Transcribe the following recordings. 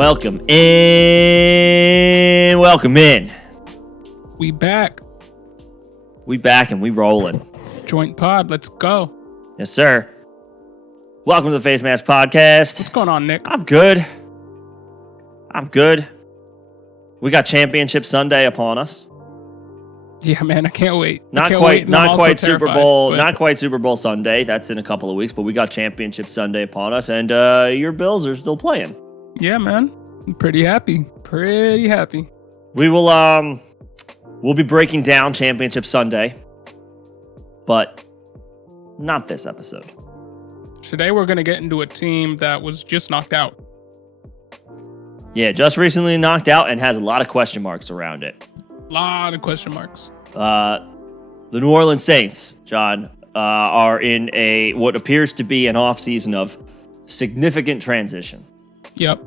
Welcome in. Welcome in. We back. We back and we rolling. Joint pod. Let's go. Yes, sir. Welcome to the Face Mask Podcast. What's going on, Nick? I'm good. We got Championship Sunday upon us. Yeah, man, I can't wait. Not quite Super Bowl. Not quite Super Bowl Sunday. That's in a couple of weeks, but we got Championship Sunday upon us, and your Bills are still playing. Yeah, man. I'm pretty happy. We will we'll be breaking down Championship Sunday, but not this episode. Today we're gonna get into a team that was just knocked out. Yeah, just recently knocked out and has a lot of question marks around it. Lot of question marks. The New Orleans Saints, John, are in what appears to be an offseason of significant transition. Yep.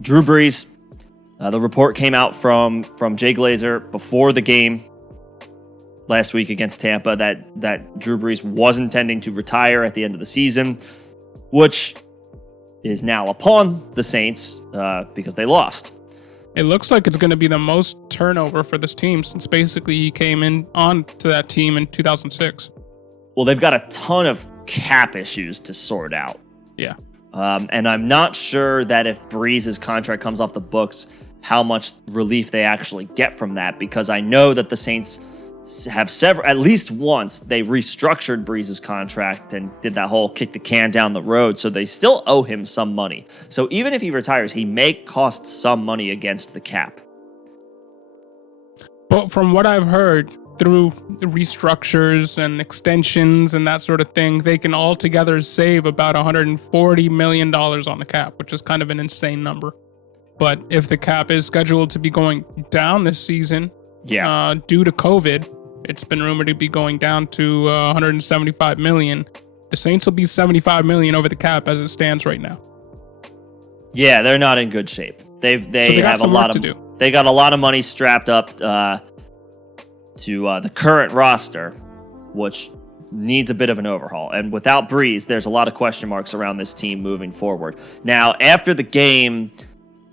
Drew Brees, the report came out from Jay Glazer before the game last week against Tampa that Drew Brees was intending to retire at the end of the season, which is now upon the Saints because they lost. It looks like it's going to be the most turnover for this team since basically he came in on to that team in 2006. Well, they've got a ton of cap issues to sort out. Yeah. And I'm not sure that if Brees' contract comes off the books, how much relief they actually get from that, because I know that the Saints have at least once, they restructured Brees' contract and did that whole kick the can down the road, so they still owe him some money. So even if he retires, he may cost some money against the cap. But from what I've heard, through restructures and extensions and that sort of thing, they can altogether save about $140 million on the cap, which is kind of an insane number. But if the cap is scheduled to be going down this season, due to COVID, it's been rumored to be going down to 175 million. The Saints will be 75 million over the cap as it stands right now. Yeah, they're not in good shape. They have a lot to do. They got a lot of money strapped up to the current roster, which needs a bit of an overhaul. And without Brees, there's a lot of question marks around this team moving forward. Now, after the game,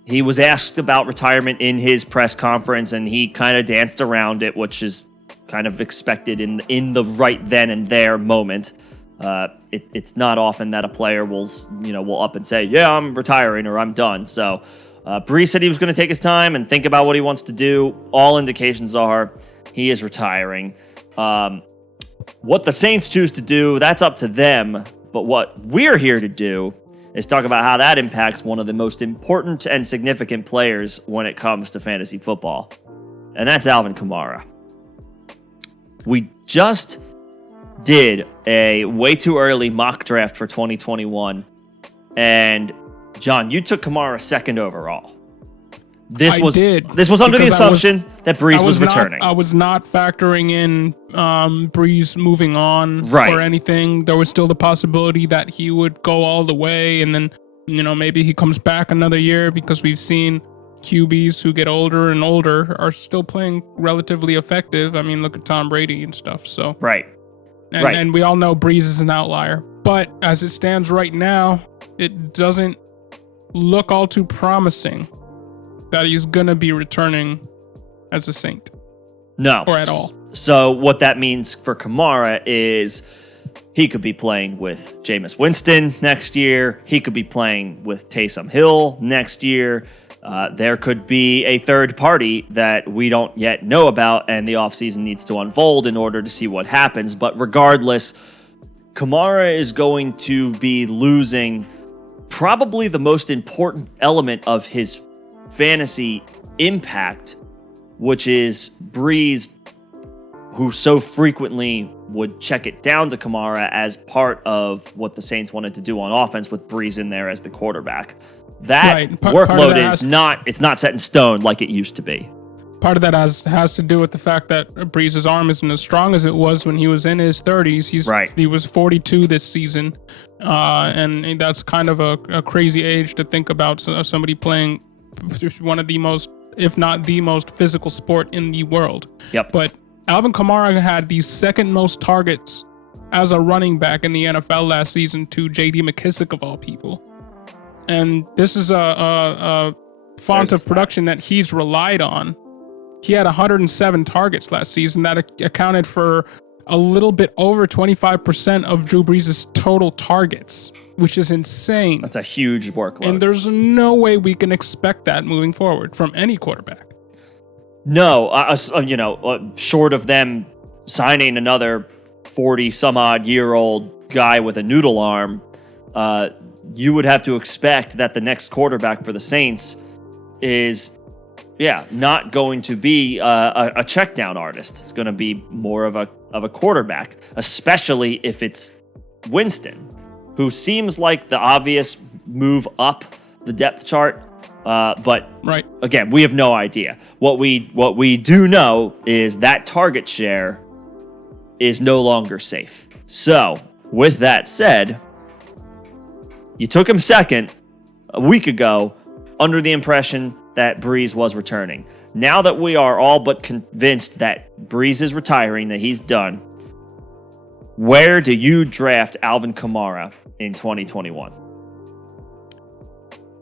he was asked about retirement in his press conference, and he kind of danced around it, which is kind of expected in the right then and there moment. It's not often that a player will up and say, "Yeah, I'm retiring" or "I'm done." So Brees said he was going to take his time and think about what he wants to do. All indications are he is retiring. What the Saints choose to do, that's up to them. But what we're here to do is talk about how that impacts one of the most important and significant players when it comes to fantasy football, and that's Alvin Kamara. We just did a way too early mock draft for 2021, and John, you took Kamara second overall. This was under the assumption that Brees was returning. I was not factoring in Brees moving on or anything. There was still the possibility that he would go all the way, and then maybe he comes back another year, because we've seen QBs who get older and older are still playing relatively effective. I mean, look at Tom Brady and stuff. So and we all know Brees is an outlier. But as it stands right now, it doesn't look all too promising that he's going to be returning as a Saint. No. Or at all. So what that means for Kamara is he could be playing with Jameis Winston next year. He could be playing with Taysom Hill next year. There could be a third party that we don't yet know about, and the offseason needs to unfold in order to see what happens. But regardless, Kamara is going to be losing probably the most important element of his fantasy impact, which is Brees, who so frequently would check it down to Kamara as part of what the Saints wanted to do on offense with Brees in there as the quarterback. That workload is not set in stone like it used to be. Part of that has to do with the fact that Brees' arm isn't as strong as it was when he was in his 30s. He was 42 this season, and that's kind of a crazy age to think about somebody playing one of the most, if not the most physical sport in the world. Yep. But Alvin Kamara had the second most targets as a running back in the NFL last season to J.D. McKissick of all people. And this is a font of production that he's relied on. He had 107 targets last season. That accounted for a little bit over 25% of Drew Brees' total targets, which is insane. That's a huge workload. And there's no way we can expect that moving forward from any quarterback. No, short of them signing another 40-some-odd-year-old guy with a noodle arm, you would have to expect that the next quarterback for the Saints is, not going to be a check down artist. It's going to be more of a quarterback, especially if it's Winston, who seems like the obvious move up the depth chart. But right. Again, we have no idea. What we do know is that target share is no longer safe. So, with that said, you took him second a week ago under the impression that Brees was returning. Now that we are all but convinced that Brees is retiring, that he's done, where do you draft Alvin Kamara in 2021?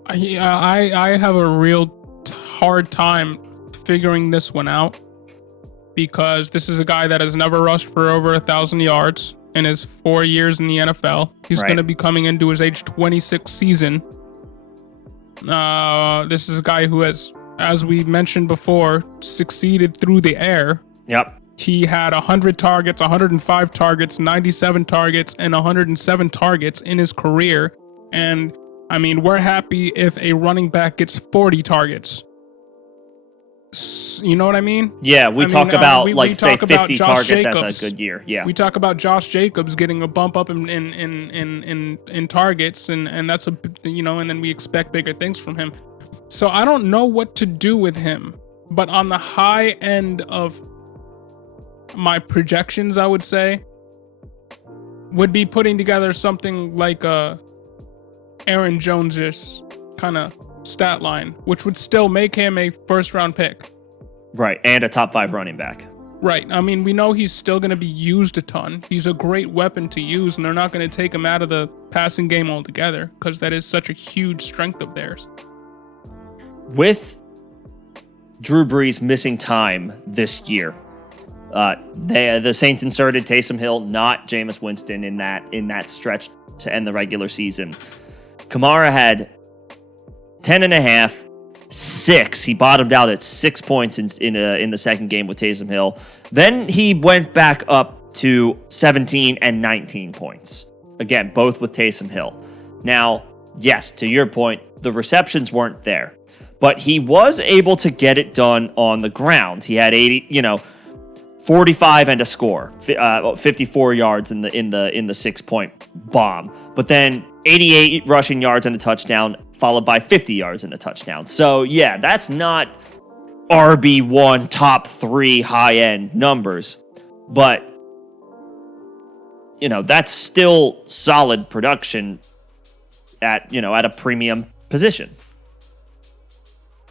I have a real hard time figuring this one out because this is a guy that has never rushed for over 1,000 yards in his 4 years in the NFL. He's going to be coming into his age 26 season. This is a guy who has, as we mentioned before, succeeded through the air. Yep. He had 100 targets, 105 targets, 97 targets, and 107 targets in his career. And, I mean, we're happy if a running back gets 40 targets. You know what I mean? Yeah, we talk about, say, 50 targets Jacobs. as a good year. Yeah. We talk about Josh Jacobs getting a bump up in targets, and that's and then we expect bigger things from him. So I don't know what to do with him. But on the high end of my projections, I would say, would be putting together something like a Aaron Jones-ish kind of stat line, which would still make him a first-round pick. Right, and a top 5 running back. Right. I mean, we know he's still going to be used a ton. He's a great weapon to use, and they're not going to take him out of the passing game altogether because that is such a huge strength of theirs. With Drew Brees missing time this year, the Saints inserted Taysom Hill, not Jameis Winston, in that stretch to end the regular season. Kamara had 10.5, 6. He bottomed out at 6 points in the second game with Taysom Hill. Then he went back up to 17 and 19 points. Again, both with Taysom Hill. Now, yes, to your point, the receptions weren't there, but he was able to get it done on the ground. He had 45 and a score, 54 yards in the 6-point bomb, but then 88 rushing yards and a touchdown, followed by 50 yards and a touchdown. So, yeah, that's not RB1 top 3 high-end numbers, but, that's still solid production at a premium position.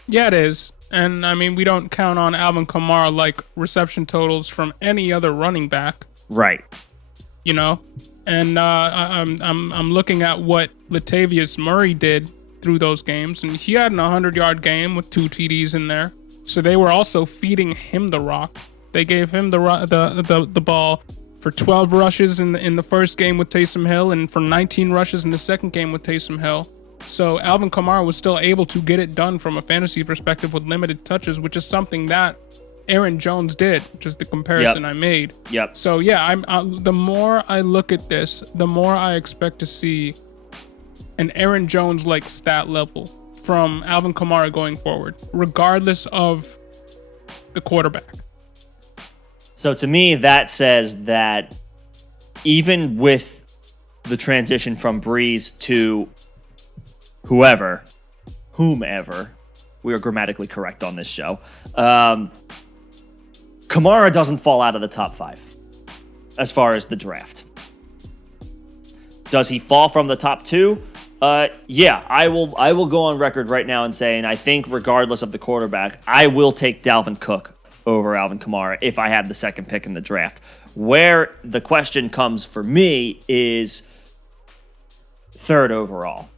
Yeah, it is. And, I mean, we don't count on Alvin Kamara like reception totals from any other running back. Right. And I'm looking at what Latavius Murray did through those games, and he had an 100-yard game with 2 TDs in there. So they were also feeding him the rock. They gave him the ball for 12 rushes in the first game with Taysom Hill, and for 19 rushes in the second game with Taysom Hill. So Alvin Kamara was still able to get it done from a fantasy perspective with limited touches, which is something that Aaron Jones did, which is the comparison I made. Yep. So yeah, the more I look at this, the more I expect to see an Aaron Jones-like stat level from Alvin Kamara going forward, regardless of the quarterback. So to me, that says that even with the transition from Brees to whomever, we are grammatically correct on this show, Kamara doesn't fall out of the top 5 as far as the draft. Does he fall from the top 2? Yeah, I will go on record right now and saying I think regardless of the quarterback, I will take Dalvin Cook over Alvin Kamara if I had the second pick in the draft. Where the question comes for me is 3rd overall.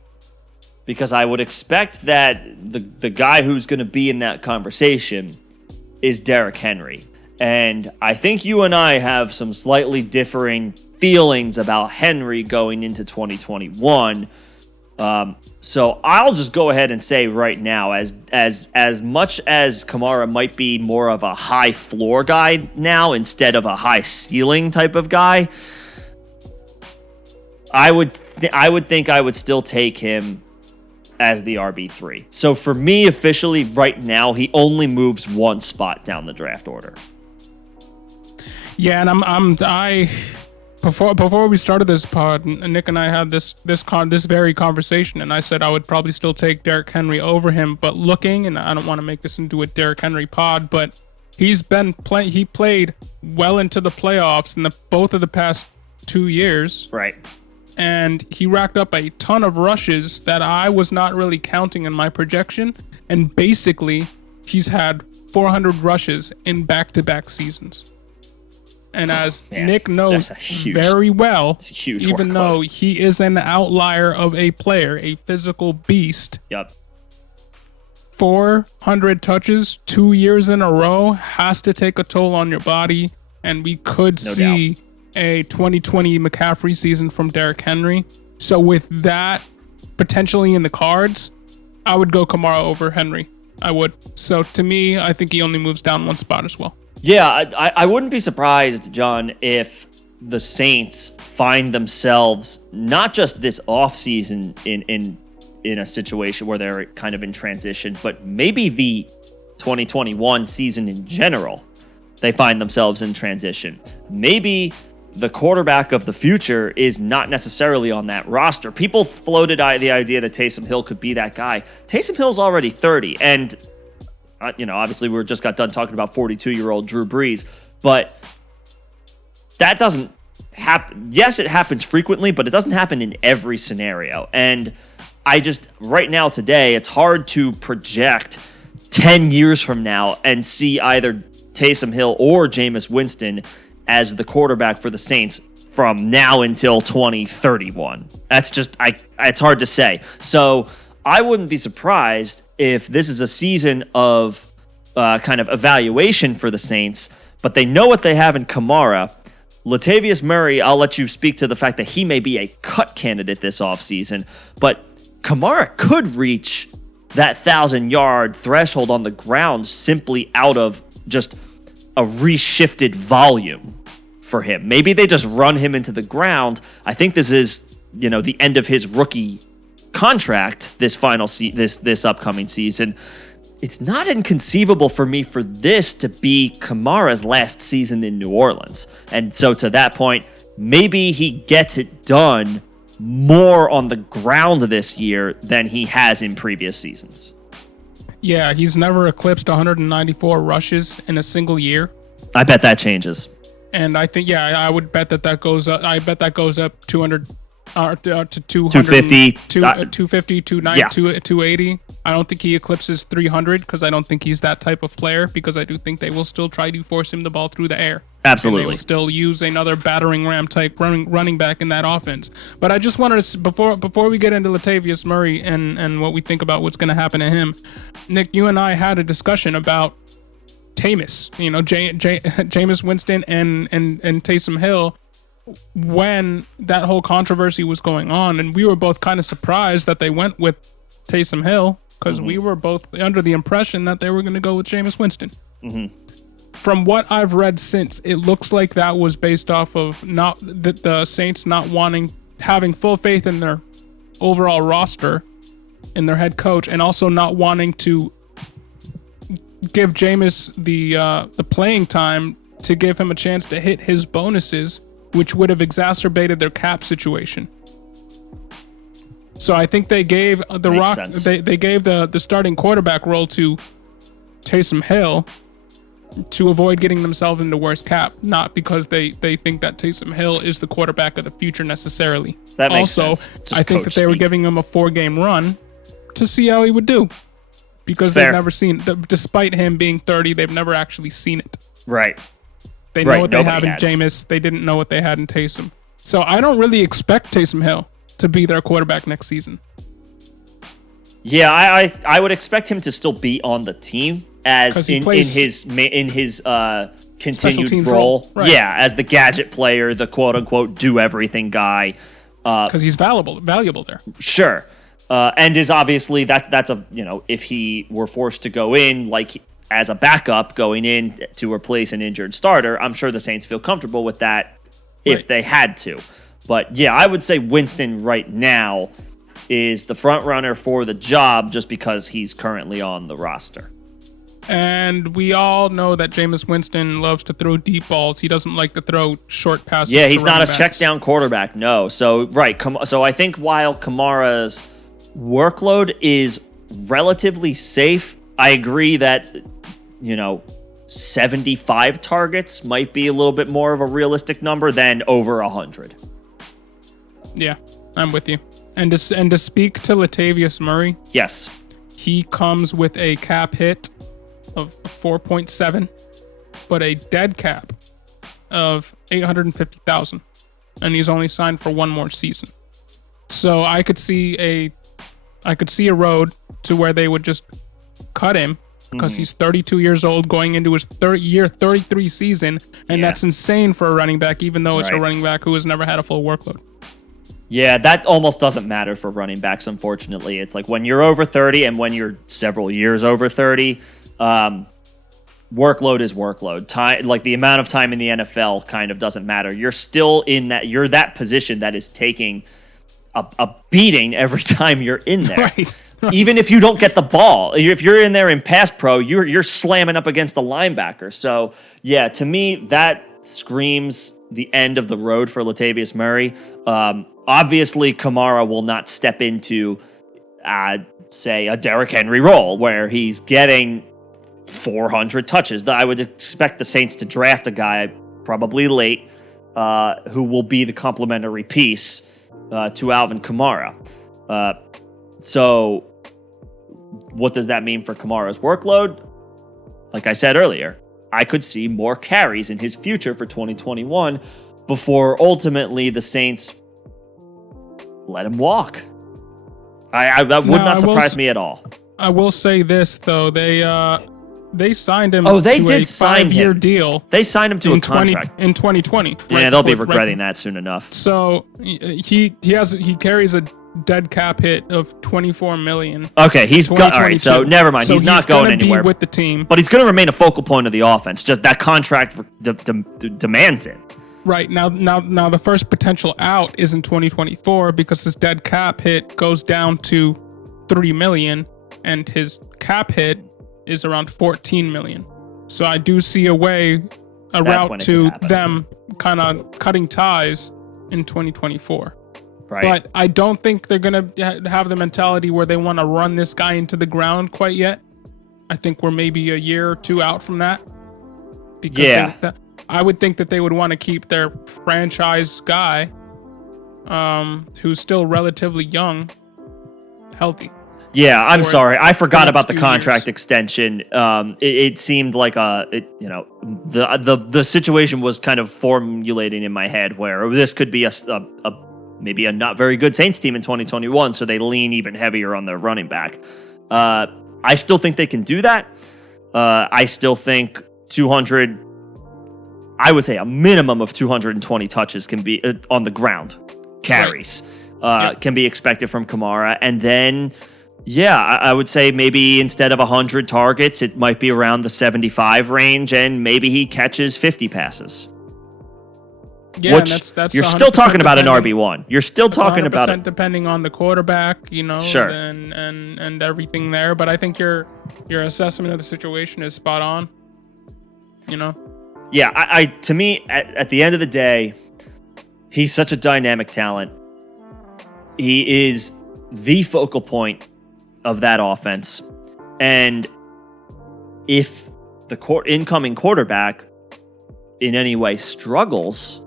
because I would expect that the guy who's going to be in that conversation is Derrick Henry. And I think you and I have some slightly differing feelings about Henry going into 2021. So I'll just go ahead and say right now, as much as Kamara might be more of a high floor guy now instead of a high ceiling type of guy, I would think I would still take him as the RB3. So for me, officially right now, he only moves one spot down the draft order. Yeah, and before we started this pod, Nick and I had this very conversation, and I said I would probably still take Derrick Henry over him. But looking, and I don't want to make this into a Derrick Henry pod, but he played well into the playoffs in both of the past 2 years, right? And he racked up a ton of rushes that I was not really counting in my projection. And basically, he's had 400 rushes in back-to-back seasons. And as Nick knows very well, even though he is an outlier of a player, a physical beast. Yep. 400 touches 2 years in a row has to take a toll on your body. And we could see a 2020 McCaffrey season from Derrick Henry. So with that potentially in the cards, I would go Kamara over Henry. I would. So to me, I think he only moves down one spot as well. Yeah, I wouldn't be surprised, John, if the Saints find themselves not just this offseason in a situation where they're kind of in transition, but maybe the 2021 season in general, they find themselves in transition. Maybe the quarterback of the future is not necessarily on that roster. People floated the idea that Taysom Hill could be that guy. Taysom Hill's already 30, and obviously we just got done talking about 42-year-old Drew Brees, but that doesn't happen. Yes, it happens frequently, but it doesn't happen in every scenario. And right now today, it's hard to project 10 years from now and see either Taysom Hill or Jameis Winston as the quarterback for the Saints from now until 2031. That's just, it's hard to say. So I wouldn't be surprised if this is a season of kind of evaluation for the Saints, but they know what they have in Kamara. Latavius Murray, I'll let you speak to the fact that he may be a cut candidate this offseason, but Kamara could reach that 1,000-yard threshold on the ground simply out of just a reshifted volume for him. Maybe they just run him into the ground. I think this is, the end of his rookie contract this upcoming season. It's not inconceivable for me for this to be Kamara's last season in New Orleans. And so to that point, maybe he gets it done more on the ground this year than he has in previous seasons. Yeah, he's never eclipsed 194 rushes in a single year. I bet that changes. And I think, I would bet that goes up. I bet that goes up 200 to 250, 250, 280. I don't think he eclipses 300 because I don't think he's that type of player, because I do think they will still try to force him the ball through the air. Absolutely. And they will still use another battering ram type running back in that offense. But I just wanted to, before we get into Latavius Murray and what we think about what's going to happen to him, Nick, you and I had a discussion about Jameis, Jameis Winston and Taysom Hill, when that whole controversy was going on, and we were both kind of surprised that they went with Taysom Hill, because we were both under the impression that they were going to go with Jameis Winston. Mm-hmm. From what I've read since, it looks like that was based off of not the Saints not having full faith in their overall roster, in their head coach, and also not wanting to give Jameis the playing time to give him a chance to hit his bonuses, which would have exacerbated their cap situation. So I think they gave they gave the starting quarterback role to Taysom Hill to avoid getting themselves into worse cap, not because they think that Taysom Hill is the quarterback of the future necessarily. That makes sense. I think that they were giving him a 4-game run to see how he would do, because they've never seen, despite him being 30, they've never actually seen it. Right. They know what they have in Jameis. They didn't know what they had in Taysom. So I don't really expect Taysom Hill to be their quarterback next season. Yeah, I would expect him to still be on the team as in his continued role. Right. Yeah, as the gadget player, the quote unquote do everything guy. Because he's valuable there. Sure. And is obviously that's a, if he were forced to go in as a backup going in to replace an injured starter, I'm sure the Saints feel comfortable with that if they had to. But yeah, I would say Winston right now is the front runner for the job just because he's currently on the roster. And we all know that Jameis Winston loves to throw deep balls. He doesn't like to throw short passes. Yeah, he's not a check down quarterback. No. So, right. So I think while Kamara's workload is relatively safe, I agree that, 75 targets might be a little bit more of a realistic number than over 100. Yeah, I'm with you. And to speak to Latavius Murray, yes, he comes with a cap hit of 4.7, but a dead cap of $850,000, and he's only signed for one more season. So I could see a road to where they would just cut him because he's 32 years old, going into his year 33 season, and that's insane for a running back, even though it's a running back who has never had a full workload. Yeah, that almost doesn't matter for running backs, unfortunately. It's like when you're over 30 and when you're several years over 30, workload is workload. Time, like the amount of time in the NFL kind of doesn't matter. You're still you're that position that is taking a beating every time you're in there. Right. Even if you don't get the ball, if you're in there in pass pro, you're slamming up against a linebacker. So yeah, to me, that screams the end of the road for Latavius Murray. Obviously, Kamara will not step into, say, a Derrick Henry role where he's getting 400 touches. I would expect the Saints to draft a guy probably late who will be the complementary piece to Alvin Kamara. So what does that mean for Kamara's workload? Like I said earlier, I could see more carries in his future for 2021 before ultimately the Saints let him walk. That would not surprise me at all. I will say this though, they signed him. They to did a sign 5-year him. Deal. They signed him to a contract in 2020. Yeah, they'll be regretting that soon enough. So he carries a dead cap hit of $24 million. Okay, he's got. All right, so never mind. So he's not going anywhere be with the team, but he's going to remain a focal point of the offense. Just that contract demands it. Right, now the first potential out is in 2024 because his dead cap hit goes down to $3 million and his cap hit is around $14 million. So I do see a route to them kind of cutting ties in 2024. Right. But I don't think they're going to have the mentality where they want to run this guy into the ground quite yet. I think we're maybe a year or two out from that. Because I would think that they would want to keep their franchise guy, who's still relatively young, healthy. Yeah, I'm sorry. I forgot about the contract extension. It seemed like the situation was kind of formulating in my head where this could be maybe a not very good Saints team in 2021, so they lean even heavier on their running back. I still think they can do that. I still think 200. I would say a minimum of 220 touches can be on the ground. Carries can be expected from Kamara. And then, I would say maybe instead of 100 targets, it might be around the 75 range, and maybe he catches 50 passes. Yeah, which that's you're still talking about an RB1. You're still talking about it depending on the quarterback, sure, and everything there. But I think your assessment of the situation is spot on. Yeah, to me, at the end of the day, he's such a dynamic talent. He is the focal point of that offense. And if the incoming quarterback in any way struggles,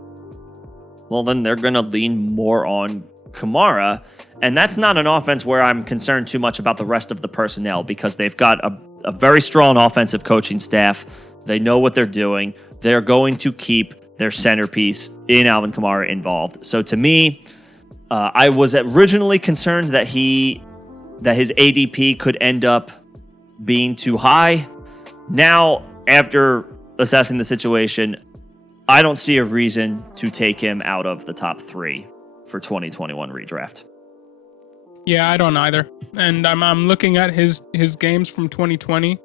well, then they're going to lean more on Kamara. And that's not an offense where I'm concerned too much about the rest of the personnel because they've got a very strong offensive coaching staff. They know what they're doing. They're going to keep their centerpiece in Alvin Kamara involved. So to me, I was originally concerned that he that his ADP could end up being too high. Now, after assessing the situation, I don't see a reason to take him out of the top 3 for 2021 redraft. Yeah, I don't either. And I'm looking at his games from 2020.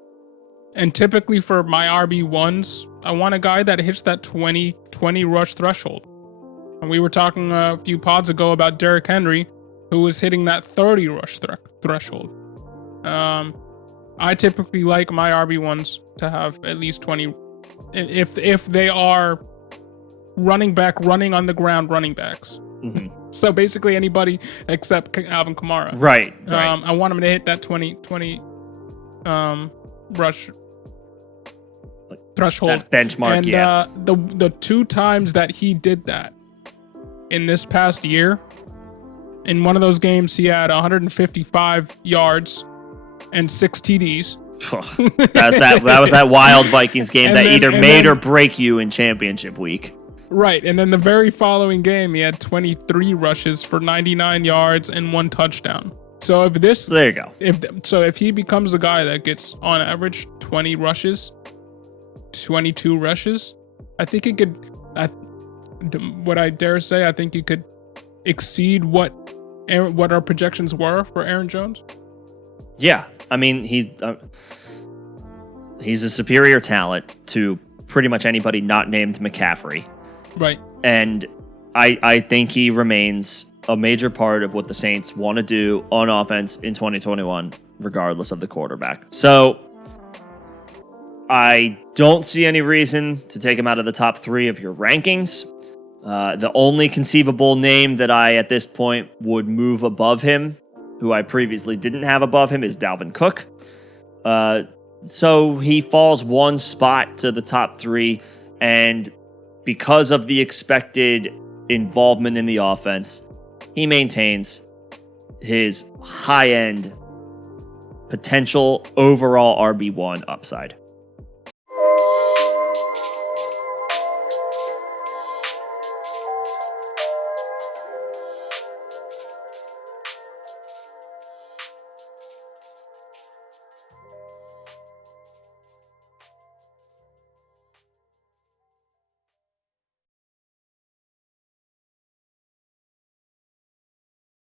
And typically for my RB1s, I want a guy that hits that 20 rush threshold. And we were talking a few pods ago about Derrick Henry, who was hitting that 30 rush threshold. I typically like my RB1s to have at least 20 if they are running back, running on the ground running backs. Mm-hmm. So basically anybody except Alvin Kamara. Right. I want him to hit that 20 rush threshold. That benchmark, and, the 2 times that he did that in this past year, in one of those games he had 155 yards and 6 TDs. that was that wild Vikings game that either made or break you in championship week. Right, and then the very following game, he had 23 rushes for 99 yards and 1 touchdown. So there you go. If he becomes a guy that gets on average 20 rushes, 22 rushes, I think he could. What I dare say, I think he could exceed what our projections were for Aaron Jones. Yeah, I mean he's a superior talent to pretty much anybody not named McCaffrey. Right. And I think he remains a major part of what the Saints want to do on offense in 2021, regardless of the quarterback. So I don't see any reason to take him out of the top 3 of your rankings. The only conceivable name that I, at this point, would move above him, who I previously didn't have above him, is Dalvin Cook. So he falls 1 spot to the top 3, and because of the expected involvement in the offense, he maintains his high-end potential overall RB1 upside.